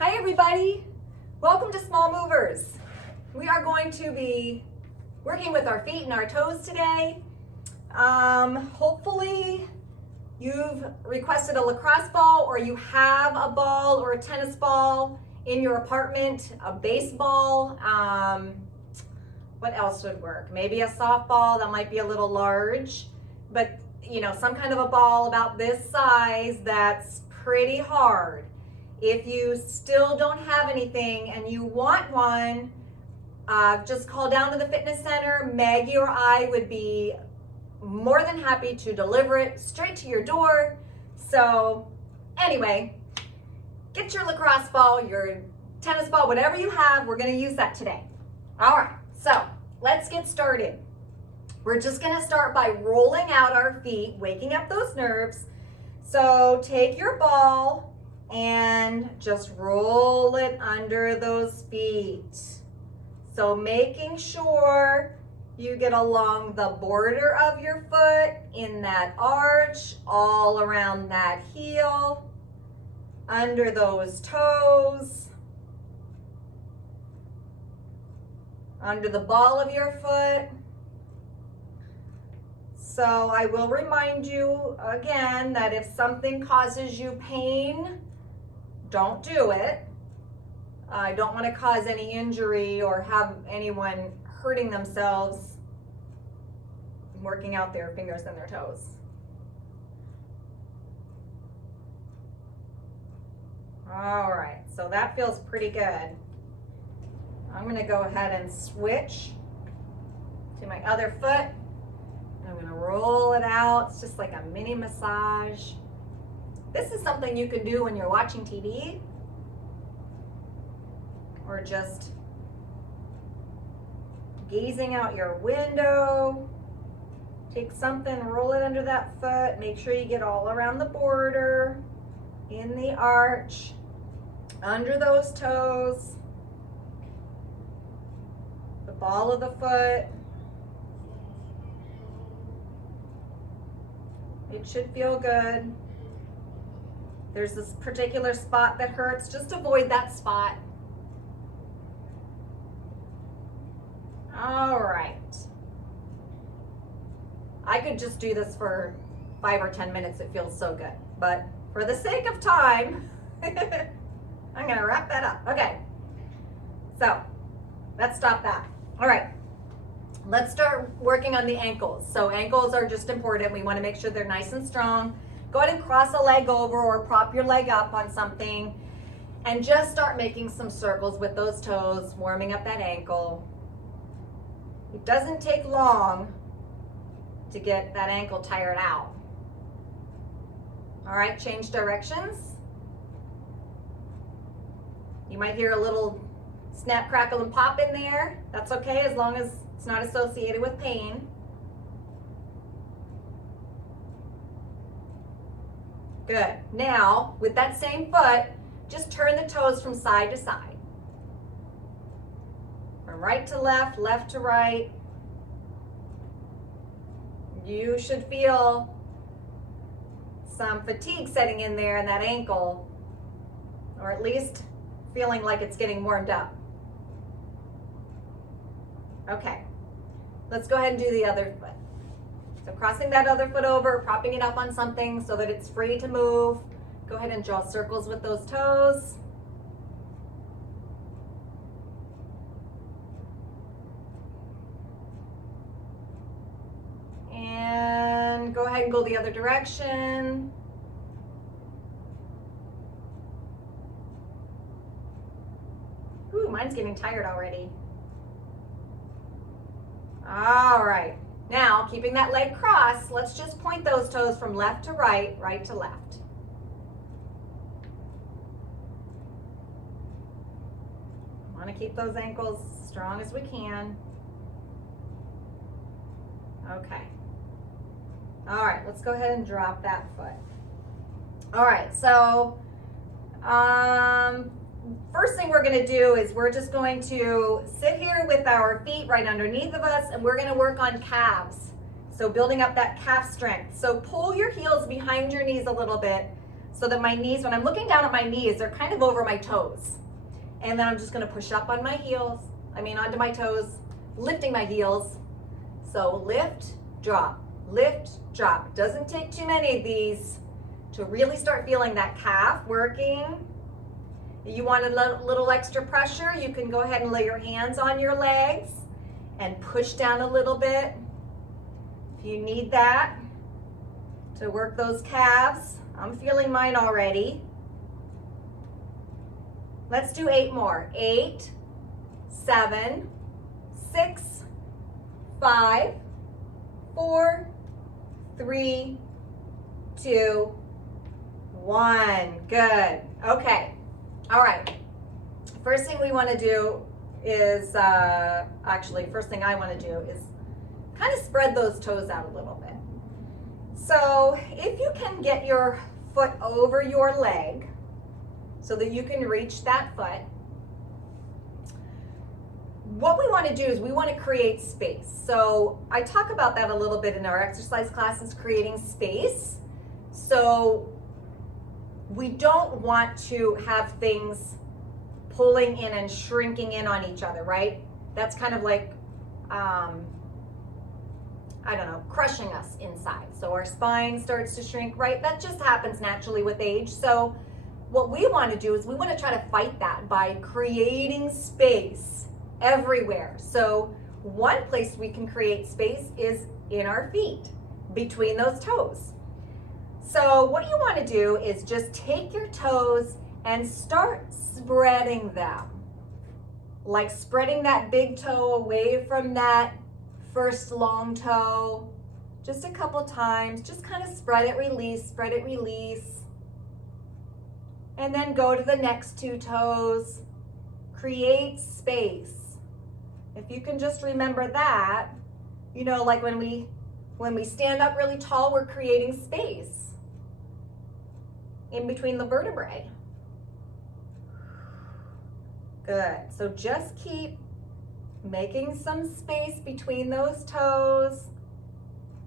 Hi everybody, welcome to Small Movers. We are going to be working with our feet and our toes today. Hopefully you've requested a lacrosse ball, or you have a ball or a tennis ball in your apartment, a baseball. What else would work? Maybe a softball. That might be a little large, but some kind of a ball about this size that's pretty hard. If you still don't have anything and you want one, just call down to the fitness center. Maggie or I would be more than happy to deliver it straight to your door. So anyway, get your lacrosse ball, your tennis ball, whatever you have, we're gonna use that today. All right, so let's get started. We're just gonna start by rolling out our feet, waking up those nerves. So take your ball and just roll it under those feet. So making sure you get along the border of your foot, in that arch, all around that heel, under those toes, under the ball of your foot. So I will remind you again that if something causes you pain, don't do it. I don't want to cause any injury or have anyone hurting themselves working out their fingers and their toes. All right, so that feels pretty good. I'm going to go ahead and switch to my other foot. I'm going to roll it out. It's just like a mini massage. This is something you can do when you're watching TV or just gazing out your window. Take something, roll it under that foot. Make sure you get all around the border, in the arch, under those toes, the ball of the foot. It should feel good. There's this particular spot that hurts, just avoid that spot. All right. I could just do this for 5 or 10 minutes. It feels so good. But for the sake of time, I'm gonna wrap that up. Okay. So let's stop that. All right. Let's start working on the ankles. So ankles are just important. We want to make sure they're nice and strong. Go ahead and cross a leg over or prop your leg up on something and just start making some circles with those toes, warming up that ankle. It doesn't take long to get that ankle tired out. All right, change directions. You might hear a little snap, crackle, and pop in there. That's okay as long as it's not associated with pain. Good. Now, with that same foot, just turn the toes from side to side. From right to left, left to right. You should feel some fatigue setting in there in that ankle, or at least feeling like it's getting warmed up. Okay, let's go ahead and do the other foot. So crossing that other foot over, propping it up on something so that it's free to move. Go ahead and draw circles with those toes. And go ahead and go the other direction. Ooh, mine's getting tired already. All right. Now, keeping that leg crossed, let's just point those toes from left to right, right to left. Want to keep those ankles strong as we can. Okay. All right, let's go ahead and drop that foot. All right, so first thing we're going to do is we're just going to sit here with our feet right underneath of us, and we're going to work on calves. So building up that calf strength. So pull your heels behind your knees a little bit. so that my knees, when I'm looking down at my knees, they're kind of over my toes. And then I'm just gonna push up on my heels, onto my toes, lifting my heels. So lift, drop, lift, drop. It doesn't take too many of these to really start feeling that calf working. You want a little extra pressure, you can go ahead and lay your hands on your legs and push down a little bit if you need that to work those calves. I'm feeling mine already. Let's do 8 more. 8, 7, 6, 5, 4, 3, 2, 1. Good. Okay. All right. First thing we want to do is, first thing I want to do is kind of spread those toes out a little bit. So if you can get your foot over your leg so that you can reach that foot, what we want to do is we want to create space. So I talk about that a little bit in our exercise classes, creating space. So we don't want to have things pulling in and shrinking in on each other, right? That's kind of like, crushing us inside. So our spine starts to shrink, right? That just happens naturally with age. So what we want to do is we want to try to fight that by creating space everywhere. So one place we can create space is in our feet, between those toes. So what you want to do is just take your toes and start spreading them. Like spreading that big toe away from that first long toe. Just a couple times, just kind of spread it, release, and then go to the next 2 toes. Create space. If you can just remember that, like when we stand up really tall, we're creating space in between the vertebrae. Good. So just keep making some space between those toes.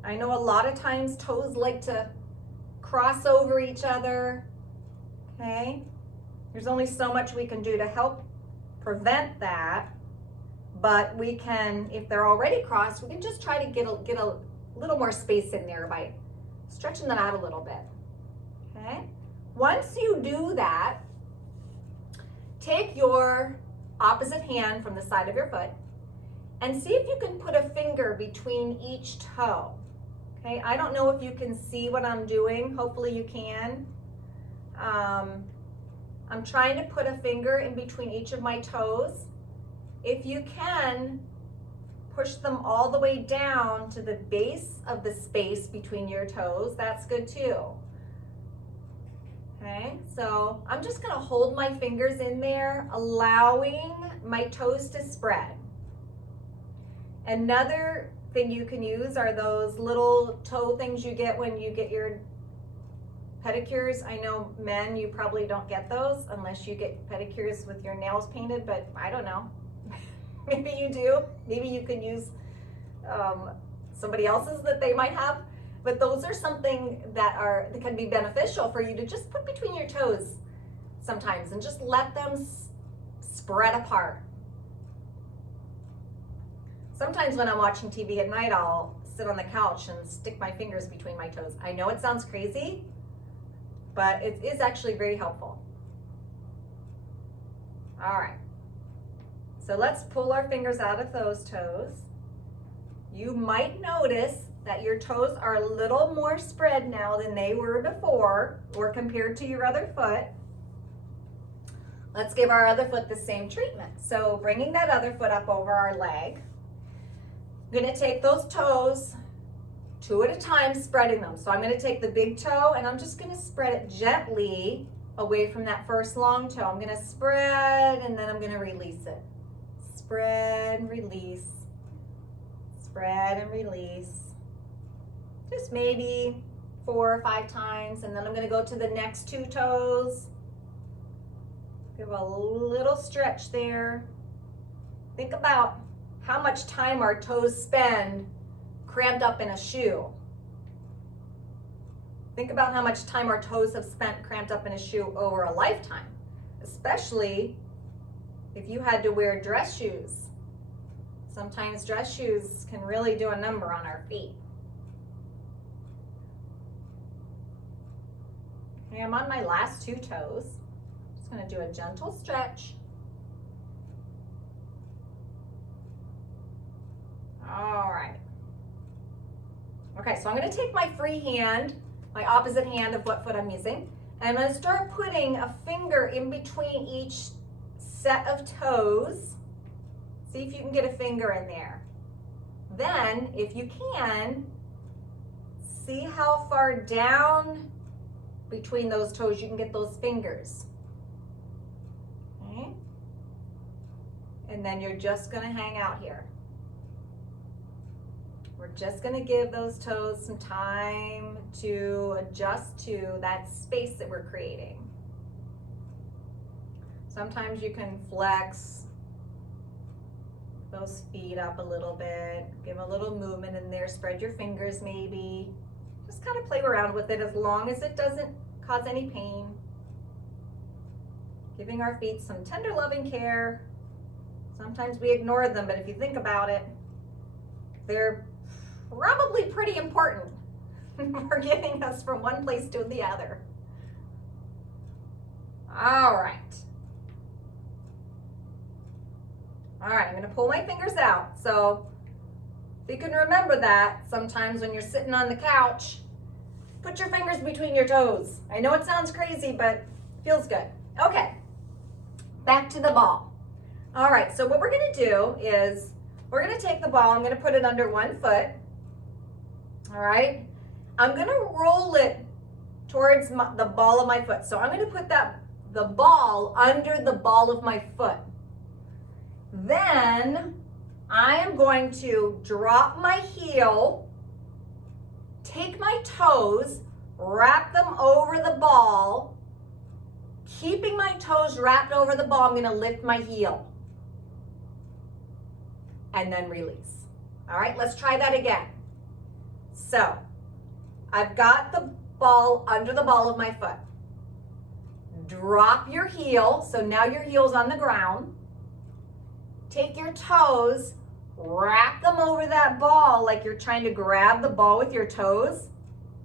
I know a lot of times toes like to cross over each other. Okay? There's only so much we can do to help prevent that, but we can, if they're already crossed, we can just try to get a little more space in there by stretching them out a little bit. Okay? Once you do that, take your opposite hand from the side of your foot and see if you can put a finger between each toe. Okay, I don't know if you can see what I'm doing. Hopefully you can. I'm trying to put a finger in between each of my toes. If you can, push them all the way down to the base of the space between your toes. That's good too. Okay, so I'm just gonna hold my fingers in there, allowing my toes to spread. Another thing you can use are those little toe things you get when you get your pedicures. I know men, you probably don't get those unless you get pedicures with your nails painted, but I don't know. Maybe you do. Maybe you can use somebody else's that they might have. But those are something that can be beneficial for you to just put between your toes sometimes and just let them spread apart. Sometimes when I'm watching TV at night, I'll sit on the couch and stick my fingers between my toes. I know it sounds crazy, but it is actually very helpful. All right. So let's pull our fingers out of those toes. You might notice that your toes are a little more spread now than they were before or compared to your other foot. Let's give our other foot the same treatment. So bringing that other foot up over our leg, I'm gonna take those toes 2 at a time, spreading them. So I'm gonna take the big toe and I'm just gonna spread it gently away from that first long toe. I'm gonna spread and then I'm gonna release it. Spread and release. Spread and release. Just maybe 4 or 5 times, and then I'm gonna go to the next 2 toes. Give a little stretch there. Think about how much time our toes spend cramped up in a shoe. Think about how much time our toes have spent cramped up in a shoe over a lifetime, especially if you had to wear dress shoes. Sometimes dress shoes can really do a number on our feet. Okay, I'm on my last two toes. Just going to do a gentle stretch. All right. Okay, so I'm going to take my free hand, my opposite hand of what foot I'm using, and I'm going to start putting a finger in between each set of toes. See if you can get a finger in there. Then, if you can, see how far down between those toes you can get those fingers. Okay? And then you're just going to hang out here. We're just going to give those toes some time to adjust to that space that we're creating. Sometimes you can flex those feet up a little bit, give a little movement in there, spread your fingers maybe. Just kind of play around with it as long as it doesn't cause any pain. Giving our feet some tender loving care. Sometimes we ignore them, but if you think about it, they're probably pretty important for getting us from one place to the other. All right. All right, I'm going to pull my fingers out. So if you can remember that, sometimes when you're sitting on the couch, put your fingers between your toes. I know it sounds crazy, but it feels good. Okay, back to the ball. All right, so what we're going to do is we're going to take the ball. I'm going to put it under one foot. All right, I'm going to roll it towards the ball of my foot. So I'm going to put the ball under the ball of my foot. Then I am going to drop my heel, take my toes, wrap them over the ball. Keeping my toes wrapped over the ball, I'm going to lift my heel and then release. All right, let's try that again. So I've got the ball under the ball of my foot. Drop your heel, so now your heel's on the ground. Take your toes, wrap them over that ball like you're trying to grab the ball with your toes.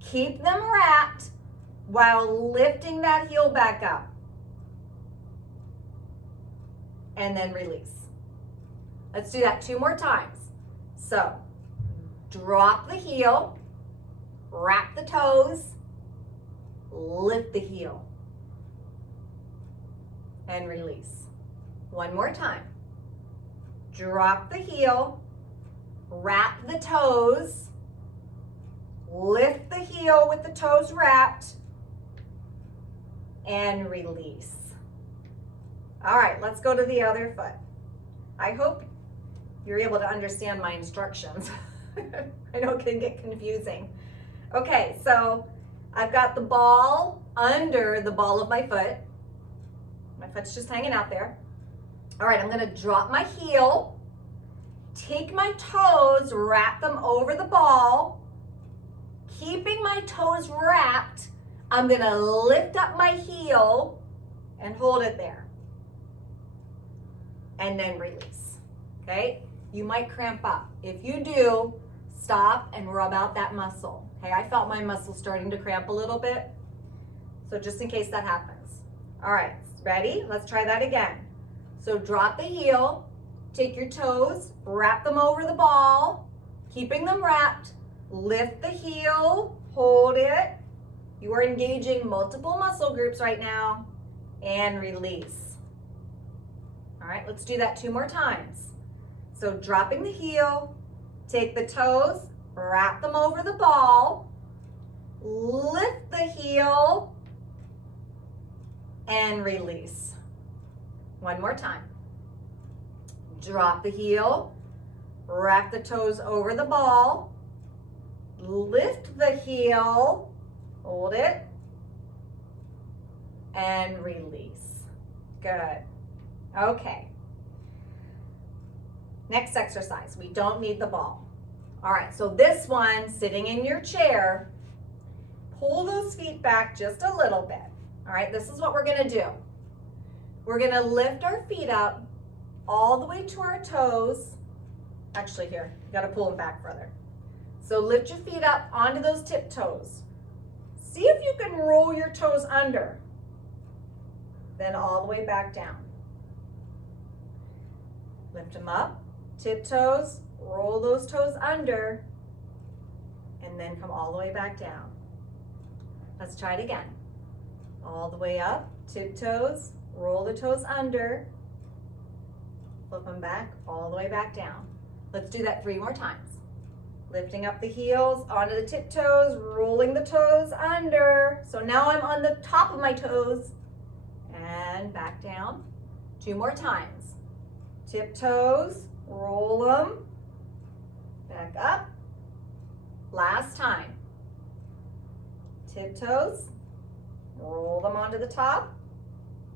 Keep them wrapped while lifting that heel back up. And then release. Let's do that 2 more times. So, drop the heel, wrap the toes, lift the heel, and release. 1 more time. Drop the heel, wrap the toes, lift the heel with the toes wrapped, and release. All right, let's go to the other foot. I hope you're able to understand my instructions. I know it can get confusing. Okay, so I've got the ball under the ball of my foot. My foot's just hanging out there. All right, I'm gonna drop my heel, take my toes, wrap them over the ball. Keeping my toes wrapped, I'm gonna lift up my heel and hold it there. And then release, okay? You might cramp up. If you do, stop and rub out that muscle. Okay, I felt my muscle starting to cramp a little bit. So just in case that happens. All right, ready? Let's try that again. So drop the heel, take your toes, wrap them over the ball, keeping them wrapped, lift the heel, hold it. You are engaging multiple muscle groups right now, and release. All right, let's do that 2 more times. So dropping the heel, take the toes, wrap them over the ball, lift the heel, and release. 1 more time. Drop the heel, wrap the toes over the ball, lift the heel, hold it, and release. Good. Okay. Next exercise, we don't need the ball. All right, so this one, sitting in your chair, pull those feet back just a little bit. All right, this is what we're gonna do. We're gonna lift our feet up all the way to our toes. Actually here, you gotta pull them back further. So lift your feet up onto those tip toes. See if you can roll your toes under. Then all the way back down. Lift them up, tip toes, roll those toes under, and then come all the way back down. Let's try it again. All the way up, tip toes, roll the toes under, flip them back, all the way back down. Let's do that 3 more times. Lifting up the heels onto the tip toes, rolling the toes under. So now I'm on the top of my toes and back down. 2 more times. Tip toes, roll them, back up. Last time. Tip toes, roll them onto the top,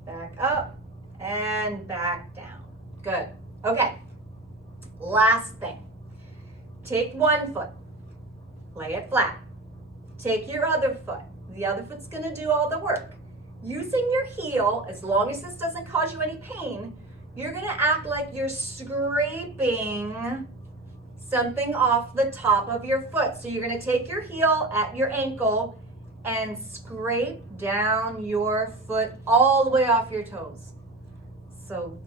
back up, and back down. Good. Okay. Last thing. Take one foot, lay it flat. Take your other foot. The other foot's gonna do all the work. Using your heel, as long as this doesn't cause you any pain, you're gonna act like you're scraping something off the top of your foot. So you're gonna take your heel at your ankle and scrape down your foot all the way off your toes. So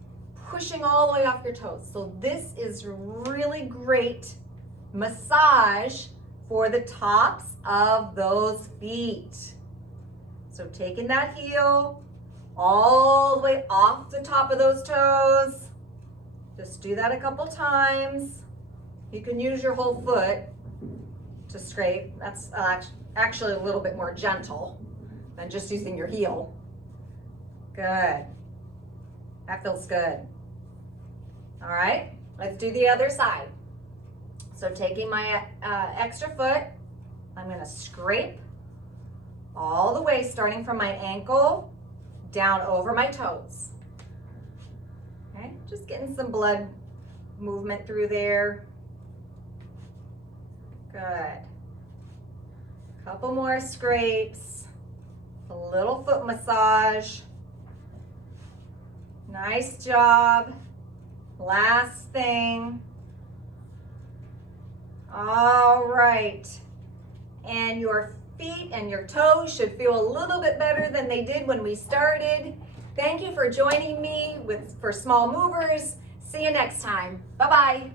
pushing all the way off your toes. So this is really great massage for the tops of those feet. So taking that heel all the way off the top of those toes. Just do that a couple times. You can use your whole foot to scrape. That's actually a little bit more gentle than just using your heel. Good. That feels good. All right, let's do the other side. So taking my extra foot, I'm gonna scrape all the way, starting from my ankle down over my toes. Okay, just getting some blood movement through there. Good. Couple more scrapes, a little foot massage. Nice job. Last thing. All right. And your feet and your toes should feel a little bit better than they did when we started. Thank you for joining me for Small Movers. See you next time. Bye-bye.